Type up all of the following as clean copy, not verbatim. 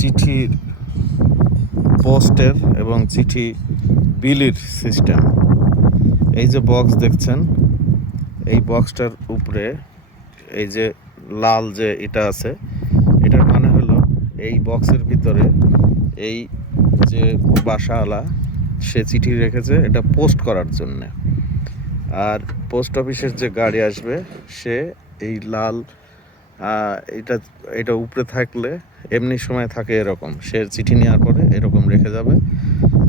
চিঠির পোস্টের এবং চিঠি বিলির সিস্টেম। এই যে বক্স দেখছেন, এই বক্সটার উপরে এই যে লাল যে এটা আছে, এটার মানে হলো এই বক্সের ভিতরে এই যে বাসাওয়ালা সে চিঠি রেখেছে এটা পোস্ট করার জন্যে। আর পোস্ট অফিসের যে গাড়ি আসবে সে এই লাল এটা এটা উপরে থাকলে এমনি সময় থাকে এরকম, সে চিঠি নেওয়ার পরে এরকম রেখে যাবে।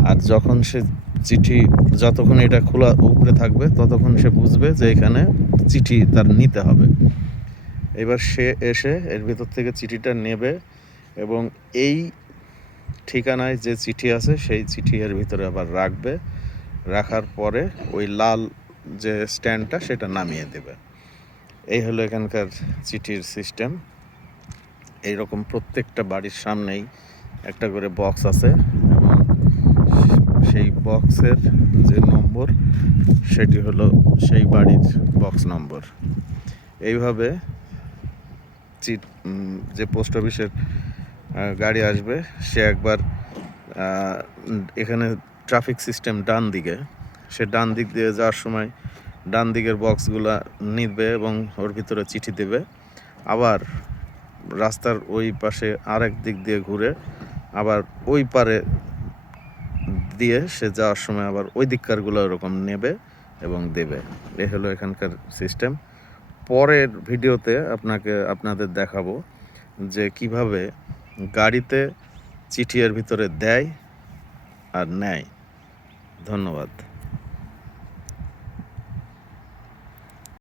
আর যখন সে চিঠি যতক্ষণ এটা খোলা উপরে থাকবে ততক্ষণ সে বুঝবে যে এখানে চিঠি তার নিতে হবে। এবার সে এসে এর ভিতর থেকে চিঠিটা নেবে এবং এই ঠিকানায় যে চিঠি আছে সেই চিঠি এর ভিতরে আবার রাখবে। রাখার পরে ওই লাল যে স্ট্যান্ডটা সেটা নামিয়ে দেবে। এই হলো এখানকার চিঠির সিস্টেম। এইরকম প্রত্যেকটা বাড়ির সামনেই একটা করে বক্স আছে এবং সেই বক্সের যে নম্বর সেটি হলো সেই বাড়ির বক্স নম্বর। এইভাবে যে পোস্ট অফিসের গাড়ি আসবে সে একবার এখানে ট্রাফিক সিস্টেম ডান দিকে, সে ডান দিক দিয়ে যাওয়ার সময় ডান দিকের বক্সগুলা নিবে এবং ওর ভিতরে চিঠি দেবে। আবার রাস্তার ওই পাশে আরেক দিক দিয়ে ঘুরে আবার ওই পারে দিয়ে সে যাওয়ার সময় আবার ওই দিককারগুলো ওরকম নেবে এবং দেবে। এ হলো এখানকার সিস্টেম। পরের ভিডিওতে আপনাদের দেখাবো যে কিভাবে গাড়িতে চিঠি এর ভিতরে দেয় আর নেয়। ধন্যবাদ।